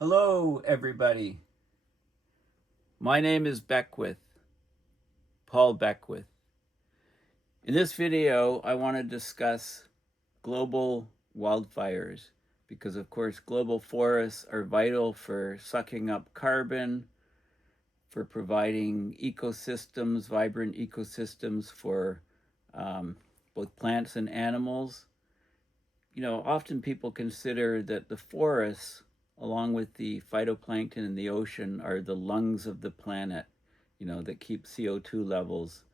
Hello, everybody. My name is Paul Beckwith. In this video, I want to discuss global wildfires because, of course, global forests are vital for sucking up carbon, for providing ecosystems, vibrant ecosystems for both plants and animals. Often people consider that the forests, along with the phytoplankton in the ocean, are the lungs of the planet, that keep CO2 levels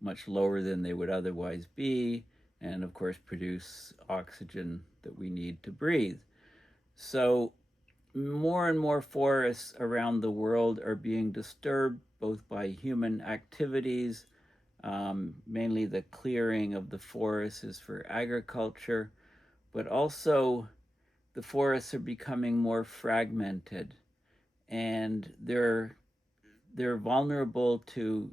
much lower than they would otherwise be, and of course produce oxygen that we need to breathe. So more and more forests around the world are being disturbed both by human activities, mainly the clearing of the forests is for agriculture, but also the forests are becoming more fragmented, and they're vulnerable to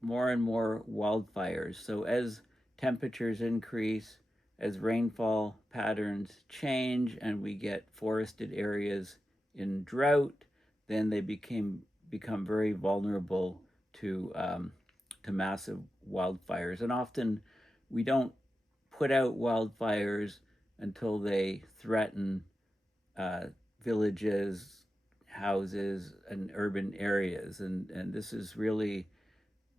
more and more wildfires. So as temperatures increase, as rainfall patterns change, and we get forested areas in drought, then they become very vulnerable to massive wildfires. And often we don't put out wildfires until they threaten villages, houses, and urban areas. And this is really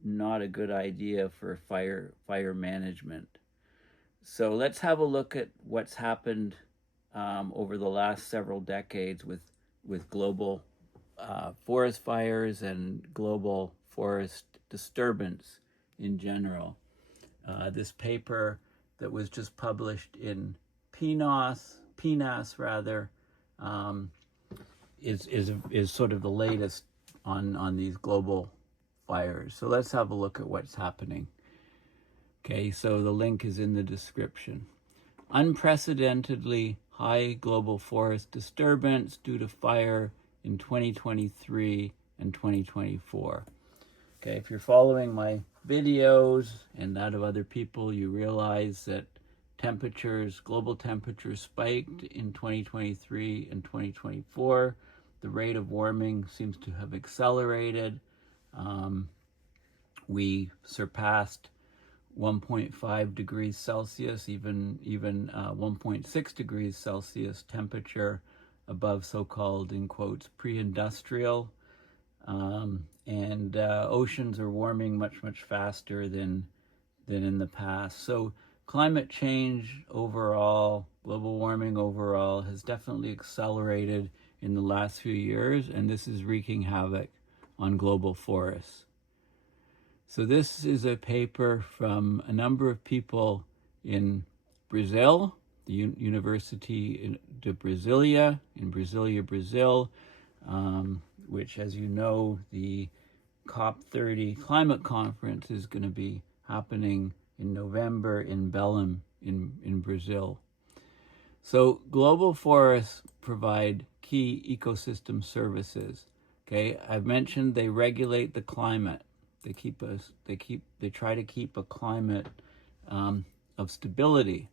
not a good idea for fire management. So let's have a look at what's happened over the last several decades with global forest fires and global forest disturbance in general. This paper that was just published in PNAS rather, is sort of the latest on these global fires. So let's have a look at what's happening. Okay, so the link is in the description. Unprecedentedly high global forest disturbance due to fire in 2023 and 2024. Okay, if you're following my videos and that of other people, you realize that global temperatures spiked in 2023 and 2024. The rate of warming seems to have accelerated. We surpassed 1.5 degrees Celsius, even 1.6 degrees Celsius temperature above so-called, in quotes, pre-industrial. And oceans are warming much faster than in the past. So climate change overall, global warming overall, has definitely accelerated in the last few years, and this is wreaking havoc on global forests. So this is a paper from a number of people in Brazil, the Universidade de Brasilia, in Brasilia, Brazil, which, as you know, the COP30 climate conference is going to be happening in November in Belém, in Brazil. So global forests provide key ecosystem services. Okay, I've mentioned they regulate the climate. They try to keep a climate of stability.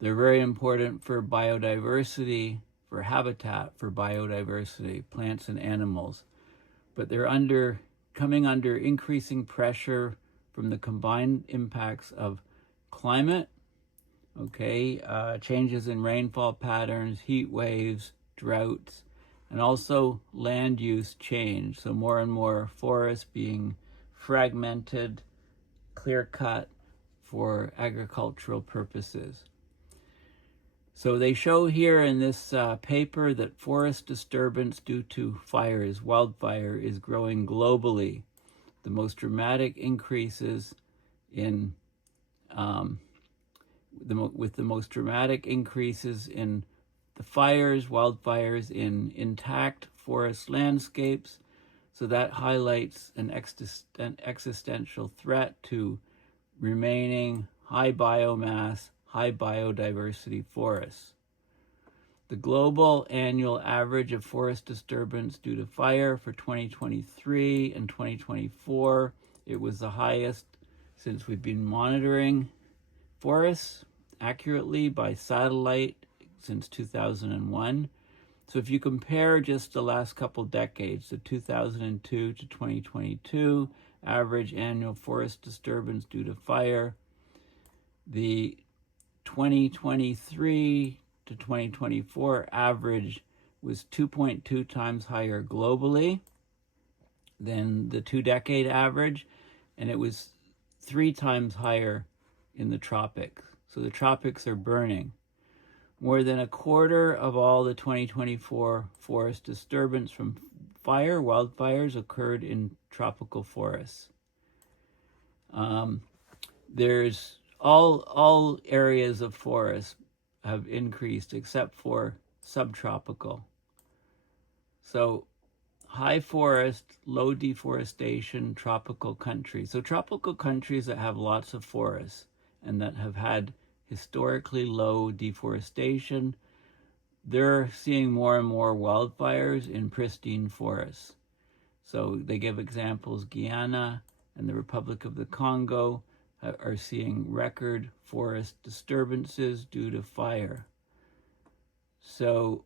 They're very important for biodiversity, for habitat, for biodiversity, plants and animals. But they're coming under increasing pressure from the combined impacts of climate, changes in rainfall patterns, heat waves, droughts, and also land use change. So more and more forests being fragmented, clear-cut for agricultural purposes. So they show here in this paper that forest disturbance due to wildfire, is growing globally. The most dramatic increases in with the most dramatic increases in the wildfires in intact forest landscapes. So that highlights an existential threat to remaining high biomass, high biodiversity forests. The global annual average of forest disturbance due to fire for 2023 and 2024, it was the highest since we've been monitoring forests accurately by satellite since 2001. So if you compare just the last couple decades, the 2002 to 2022 average annual forest disturbance due to fire, the 2023 to 2024 average was 2.2 times higher globally than the 2-decade average, and it was 3 times higher in the tropics. So the tropics are burning. More than a quarter of all the 2024 forest disturbance from wildfires occurred in tropical forests. There's all areas of forest have increased except for subtropical. So high forest, low deforestation, tropical countries. So tropical countries that have lots of forests and that have had historically low deforestation, they're seeing more and more wildfires in pristine forests. So they give examples. Guyana and the Republic of the Congo are seeing record forest disturbances due to fire. So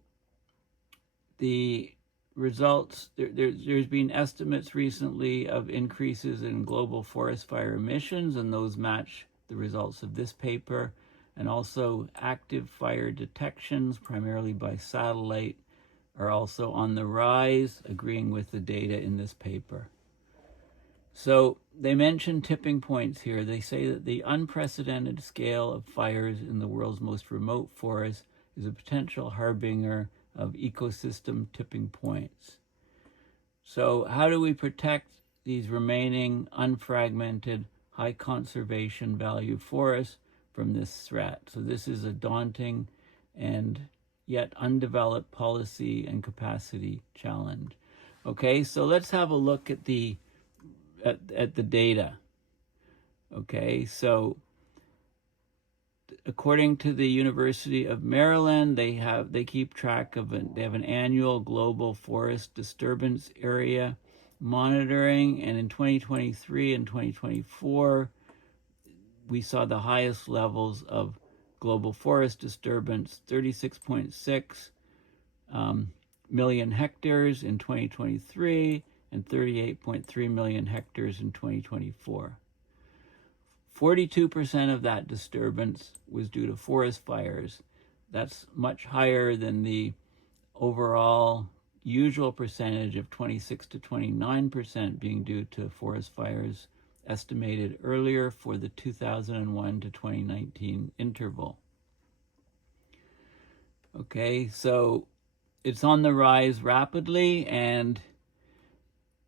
the results, there's been estimates recently of increases in global forest fire emissions, and those match the results of this paper, and also active fire detections, primarily by satellite, are also on the rise, agreeing with the data in this paper. So they mention tipping points here. They say that the unprecedented scale of fires in the world's most remote forests is a potential harbinger of ecosystem tipping points. So how do we protect these remaining unfragmented, high conservation value forests from this threat? So this is a daunting and yet undeveloped policy and capacity challenge. Okay, so let's have a look at the data. Okay, so according to the University of Maryland, they keep track of they have an annual global forest disturbance area monitoring, and in 2023 and 2024 we saw the highest levels of global forest disturbance, 36.6 million hectares in 2023 and 38.3 million hectares in 2024. 42% of that disturbance was due to forest fires. That's much higher than the overall usual percentage of 26 to 29% being due to forest fires estimated earlier for the 2001 to 2019 interval. Okay, so it's on the rise rapidly, and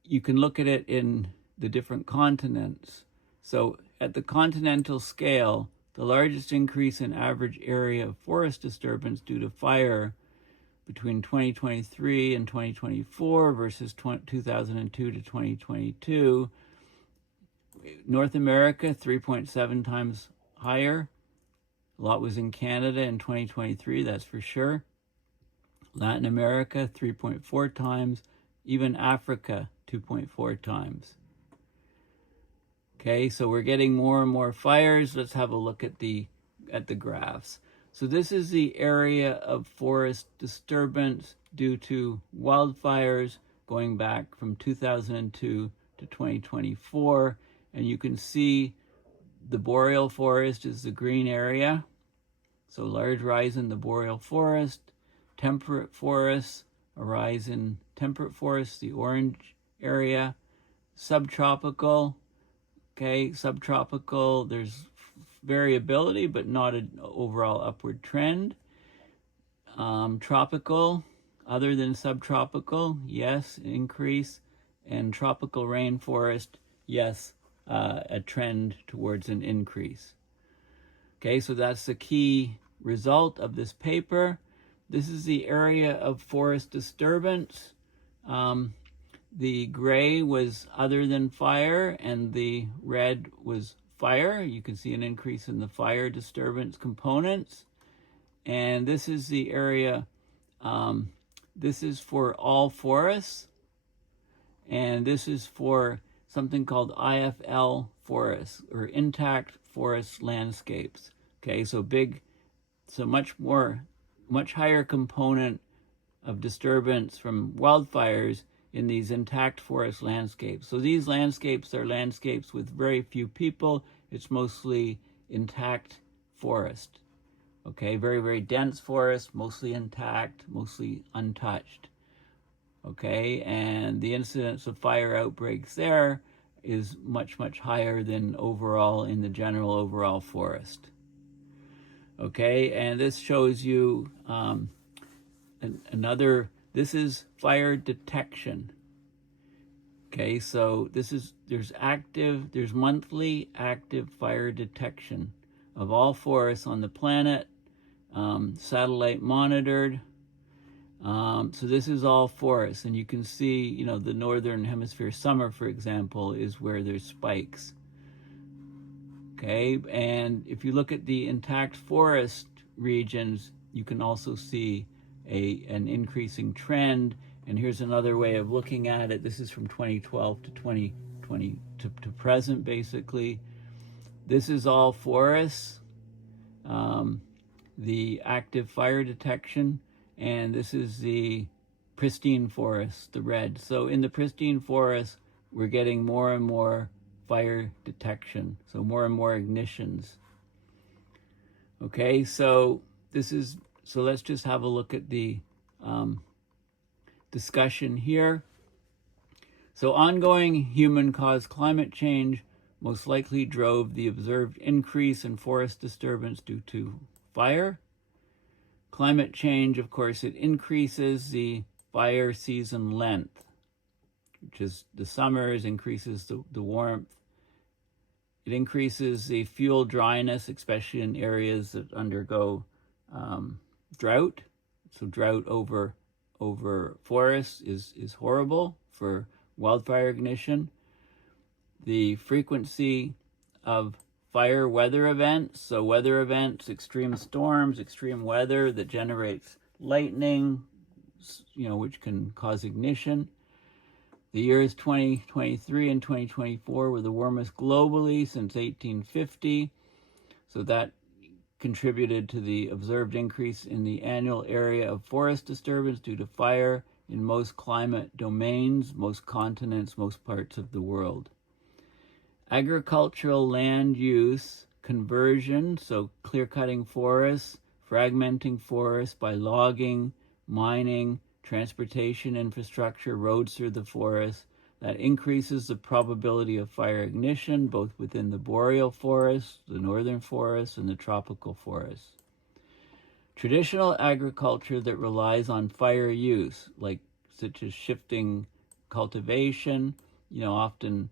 you can look at it in the different continents. So at the continental scale, the largest increase in average area of forest disturbance due to fire between 2023 and 2024 versus 2002 to 2022, North America 3.7 times higher. A lot was in Canada in 2023, that's for sure. Latin America 3.4 times, even Africa 2.4 times. Okay, so we're getting more and more fires. Let's have a look at the graphs. So this is the area of forest disturbance due to wildfires going back from 2002 to 2024. And you can see the boreal forest is the green area. So large rise in the boreal forest. Temperate forests, a rise in temperate forests, the orange area. Subtropical, okay, subtropical, there's variability, but not an overall upward trend. Tropical, other than subtropical, yes, increase. And tropical rainforest, yes, a trend towards an increase. Okay, so that's the key result of this paper. This is the area of forest disturbance. The gray was other than fire, and the red was fire. You can see an increase in the fire disturbance components. And this is the area, this is for all forests, and this is for something called IFL forests, or intact forest landscapes. Okay, so much higher component of disturbance from wildfires in these intact forest landscapes. So these landscapes are landscapes with very few people. It's mostly intact forest. Okay, very, very dense forest, mostly intact, mostly untouched. Okay, and the incidence of fire outbreaks there is much, much higher than overall in the general overall forest. Okay, and this shows you this is fire detection. Okay, so there's monthly active fire detection of all forests on the planet, satellite monitored. So this is all forests, and you can see, the northern hemisphere summer, for example, is where there's spikes. Okay, and if you look at the intact forest regions, you can also see an increasing trend. And here's another way of looking at it. This is from 2012 to 2020 to present, basically. This is all forests, the active fire detection, and this is the pristine forest, the red. So in the pristine forest, we're getting more and more fire detection, so more and more ignitions. Okay, so let's just have a look at the discussion here. So ongoing human-caused climate change most likely drove the observed increase in forest disturbance due to fire. Climate change, of course, it increases the fire season length, which is the summers, increases the warmth. It increases the fuel dryness, especially in areas that undergo drought. So drought over forests is horrible for wildfire ignition. The frequency of fire weather events, so weather events, extreme storms, extreme weather that generates lightning, which can cause ignition. The years 2023 and 2024 were the warmest globally since 1850. So that contributed to the observed increase in the annual area of forest disturbance due to fire in most climate domains, most continents, most parts of the world. Agricultural land use conversion, so clear-cutting forests, fragmenting forests by logging, mining, transportation infrastructure, roads through the forest, that increases the probability of fire ignition, both within the boreal forests, the northern forests, and the tropical forests. Traditional agriculture that relies on fire use, such as shifting cultivation, often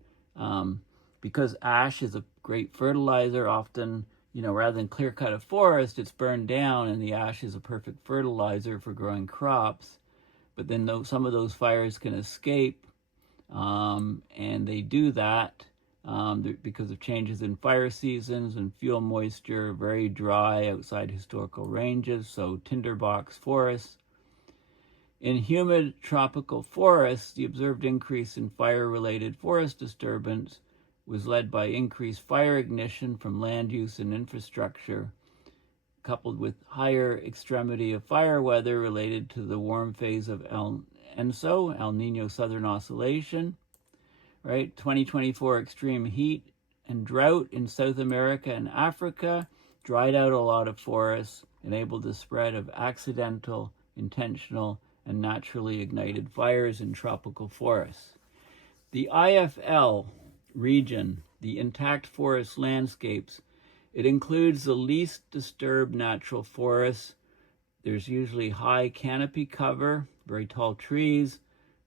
because ash is a great fertilizer, often, rather than clear cut a forest, it's burned down, and the ash is a perfect fertilizer for growing crops. But then some of those fires can escape, and they do that because of changes in fire seasons and fuel moisture, very dry outside historical ranges, so tinderbox forests. In humid tropical forests, the observed increase in fire-related forest disturbance was led by increased fire ignition from land use and infrastructure, coupled with higher extremity of fire weather related to the warm phase of El Niño Southern Oscillation, right? 2024 extreme heat and drought in South America and Africa dried out a lot of forests, enabled the spread of accidental, intentional, and naturally ignited fires in tropical forests. The IFL region, the intact forest landscapes, it includes the least disturbed natural forests. There's usually high canopy cover, very tall trees,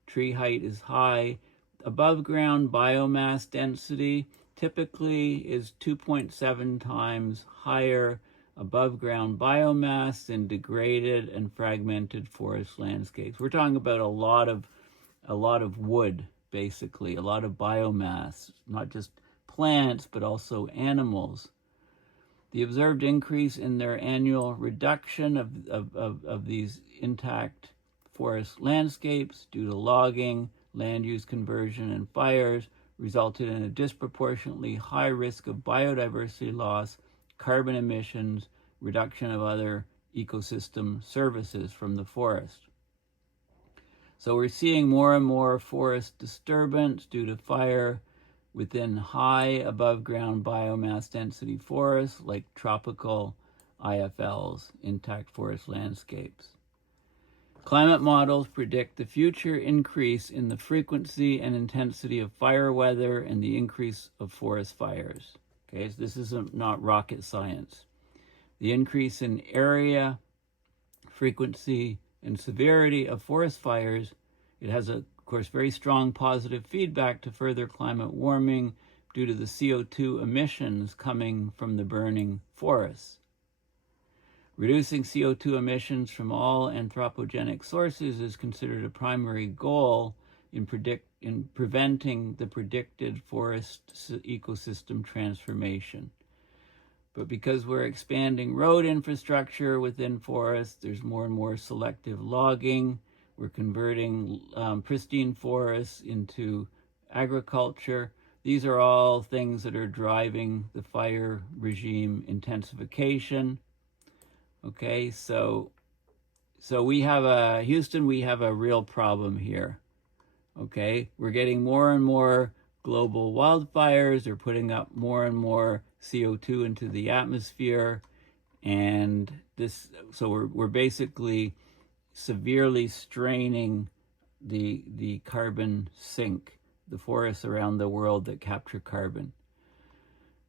tree height is high. Above ground biomass density typically is 2.7 times higher above ground biomass than degraded and fragmented forest landscapes. We're talking about a lot of wood, basically, a lot of biomass, not just plants, but also animals. The observed increase in their annual reduction of these intact forest landscapes due to logging, land use conversion, and fires resulted in a disproportionately high risk of biodiversity loss, carbon emissions, reduction of other ecosystem services from the forest. So we're seeing more and more forest disturbance due to fire within high above ground biomass density forests like tropical IFLs, intact forest landscapes. Climate models predict the future increase in the frequency and intensity of fire weather and the increase of forest fires. Okay, so this is not rocket science. The increase in area, frequency, and severity of forest fires, it has, of course, very strong positive feedback to further climate warming due to the CO2 emissions coming from the burning forests. Reducing CO2 emissions from all anthropogenic sources is considered a primary goal in preventing the predicted forest ecosystem transformation. But because we're expanding road infrastructure within forests, there's more and more selective logging. We're converting pristine forests into agriculture. These are all things that are driving the fire regime intensification. Okay, so we have Houston, we have a real problem here. Okay, we're getting more and more global wildfires. They're putting up more and more CO2 into the atmosphere, and so we're basically severely straining the carbon sink, the forests around the world that capture carbon.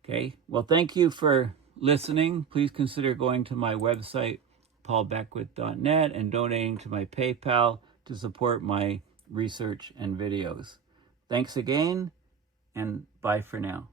Okay, well, thank you for listening. Please consider going to my website, paulbeckwith.net, and donating to my PayPal to support my research and videos. Thanks again, and bye for now.